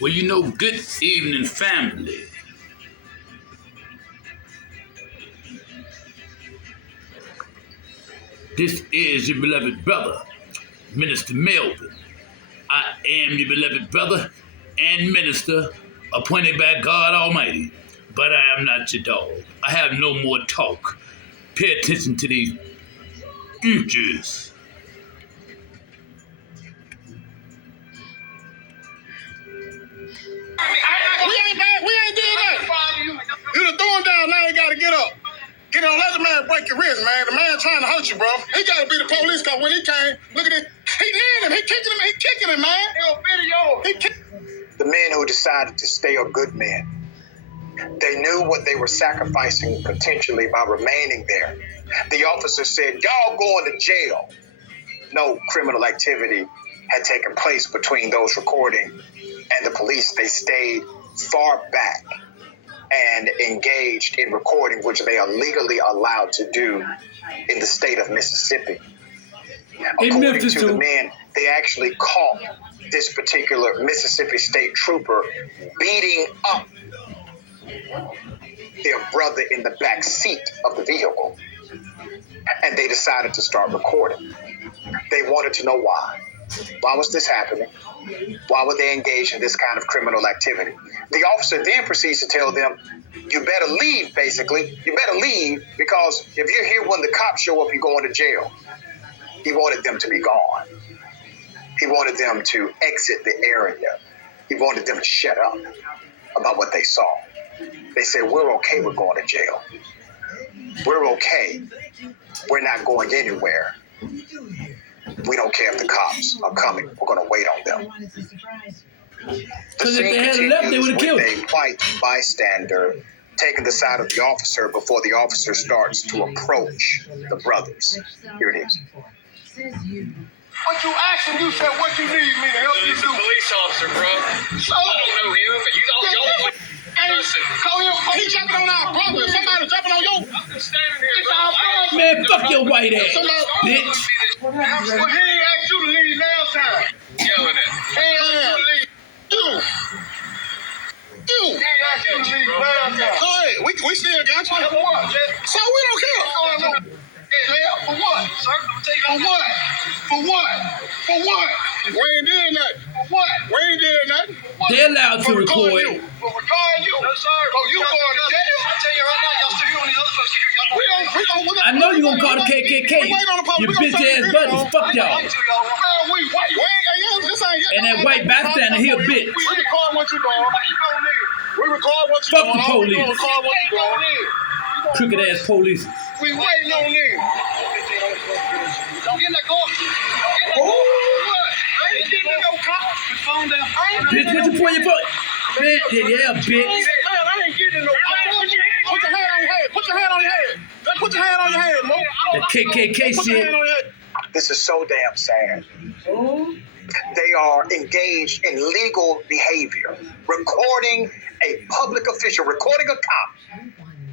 Well, good evening, family. This is your beloved brother, Minister Melvin. I am your beloved brother and minister appointed by God Almighty, but I am not your dog. I have no more talk. Pay attention to these inches. We ain't doing nothing. You done throw him down, now you gotta get up. Get on, let the man break your wrist, man. The man trying to hurt you, bro. He gotta be the police, cause when he came, look at it. He needed him, he kicking him, man. The men who decided to stay are good men. They knew what they were sacrificing potentially by remaining there. The officer said, y'all going to jail. No criminal activity had taken place between those recording and the police. They stayed far back and engaged in recording, which they are legally allowed to do in the state of Mississippi. According to the men, they actually caught this particular Mississippi state trooper beating up their brother in the back seat of the vehicle. And they decided to start recording. They wanted to know why. Why was this happening? Why would they engage in this kind of criminal activity? The officer then proceeds to tell them, you better leave, basically. You better leave, because if you're here when the cops show up, you're going to jail. He wanted them to be gone. He wanted them to exit the area. He wanted them to shut up about what they saw. They said, we're okay with going to jail. We're okay. We're not going anywhere. We don't care if the cops are coming. We're going to wait on them. Because if they had left, they would have killed him. A white bystander taking the side of the officer before the officer starts to approach the brothers. Here it is. What you asking, you said what you need me to help you do. He's a police officer, bro. So, I don't know him, but you don't person. Call him, he jumping on our brother. Somebody jumping on you. I'm just standing here, bro. Man, fuck your white ass, bitch. He ain't asked you to leave last time. Yelling at me. He ain't asked you to leave. You. He ain't asked you to leave last time. Go ahead. We still got you. For what? So we don't care. For what? Sir, for what? For what? For what? We ain't doing nothing. For what? We ain't doing nothing. They're allowed to record. For recording you. No, sir. Oh, you going to jail? I tell you right now, y'all still here when these other folks get here. I know you gonna call the KKK. You bitch ass buddies. Fuck y'all. And that white bystander, he a bitch. We record what you doing. We record what you Fuck doing. the police. We record what you doing. Crooked ass police. We waiting on them. Don't get in that car. I ain't getting no cop. Put your phone down. Bitch, what you point your foot? Man, yeah, bitch. Man, I ain't getting no cop. Put your hand on your head. Put your hand on your head. Put your hand on your head, Mo. The KKK Put your shit. hand on your head. This is so damn sad. They are engaged in legal behavior. Recording a public official, recording a cop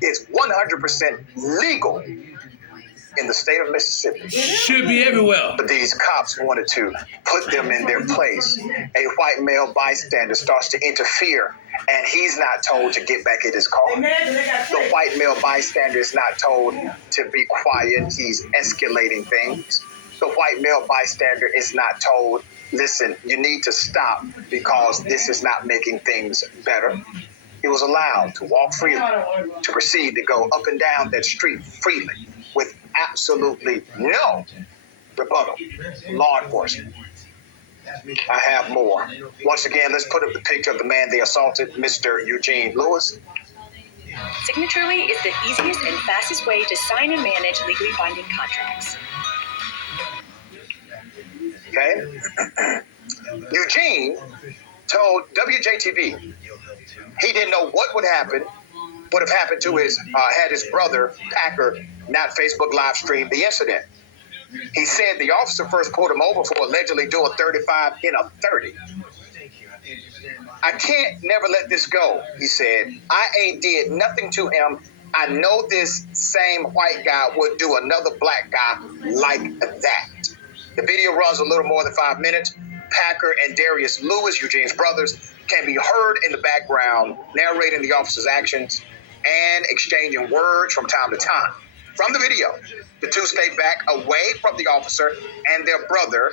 is 100% legal in the state of Mississippi. Should be everywhere. But these cops wanted to put them in their place. A white male bystander starts to interfere, and he's not told to get back in his car. The white male bystander is not told to be quiet. He's escalating things. The white male bystander is not told, listen, you need to stop because this is not making things better. He was allowed to walk freely, to proceed to go up and down that street freely with absolutely no rebuttal. Law enforcement. I have more. Once again, let's put up the picture of the man they assaulted, Mr. Eugene Lewis. Signaturely is the easiest and fastest way to sign and manage legally binding contracts. Okay? Eugene told WJTV he didn't know what would have happened to had his brother, Packer, not Facebook live stream the incident. He said the officer first pulled him over for allegedly doing 35 in a 30. I can't never let this go, he said. I ain't did nothing to him. I know this same white guy would do another black guy like that. The video runs a little more than 5 minutes. Packer and Darius Lewis, Eugene's brothers, can be heard in the background narrating the officer's actions and exchanging words from time to time. From the video, the two stay back away from the officer and their brother,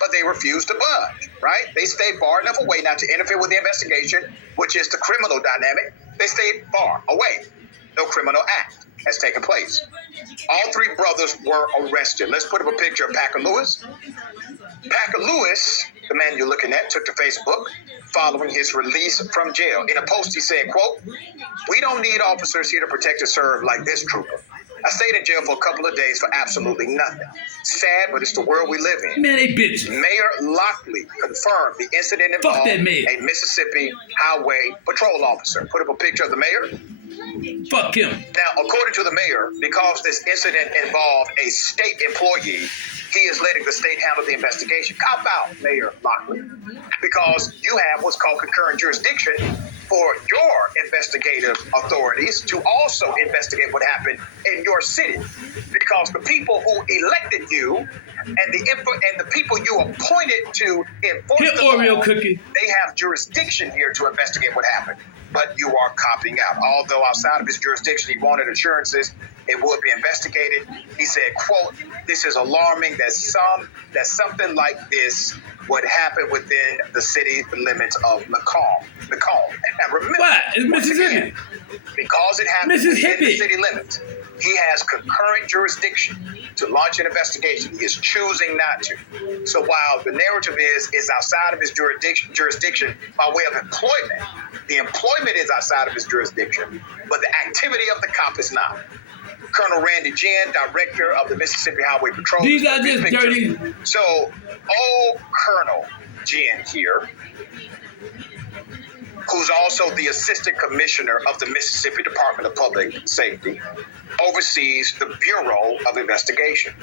but they refuse to budge, right? They stay far enough away not to interfere with the investigation, which is the criminal dynamic. They stay far away. No criminal act has taken place. All three brothers were arrested. Let's put up a picture of Packer Lewis. Packer Lewis, the man you're looking at, took to Facebook following his release from jail. In a post, he said, quote, "We don't need officers here to protect and serve like this trooper. I stayed in jail for a couple of days for absolutely nothing. Sad, but it's the world we live in." Man, they bitches. Mayor Lockley confirmed the incident Fuck involved that mayor. a Mississippi Highway Patrol officer. Put up a picture of the mayor. Fuck him. Now, according to the mayor, because this incident involved a state employee, he is letting the state handle the investigation. Cop out, Mayor Lockley, because you have what's called concurrent jurisdiction for your investigative authorities to also investigate what happened in your city, because the people who elected you and the people you appointed to enforce Here, the Oreo law, cookie. they have jurisdiction here to investigate what happened. But you are copping out. Although outside of his jurisdiction, he wanted assurances it would be investigated. He said, quote, "This is alarming that something like this would happen within the city limits of Macomb. And remember, What? It's once Mississippi. again, because it happens within Mississippi. the city limits, he has concurrent jurisdiction to launch an investigation. He is choosing not to. So while the narrative is outside of his jurisdiction by way of employment, the employment is outside of his jurisdiction, but the activity of the cop is not. Colonel Randy Ginn, director of the Mississippi Highway Patrol. These are just Picture. dirty. So, old Colonel Ginn here, who's also the Assistant Commissioner of the Mississippi Department of Public Safety, oversees the Bureau of Investigation.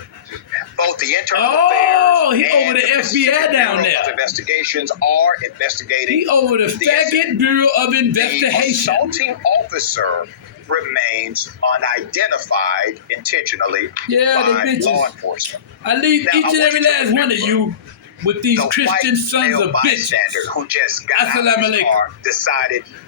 Both the Internal Oh, Affairs he and over the Mississippi FBI down Bureau there. of Investigations are investigating. He over the faggot Bureau of The Investigation. assaulting officer remains unidentified intentionally Yeah, they by bitches. law enforcement. I leave Now, each I and want every you to last one of remember you with these The Christian white sons male of bitches. bystander who just got out of his Assalamualaikum. car decided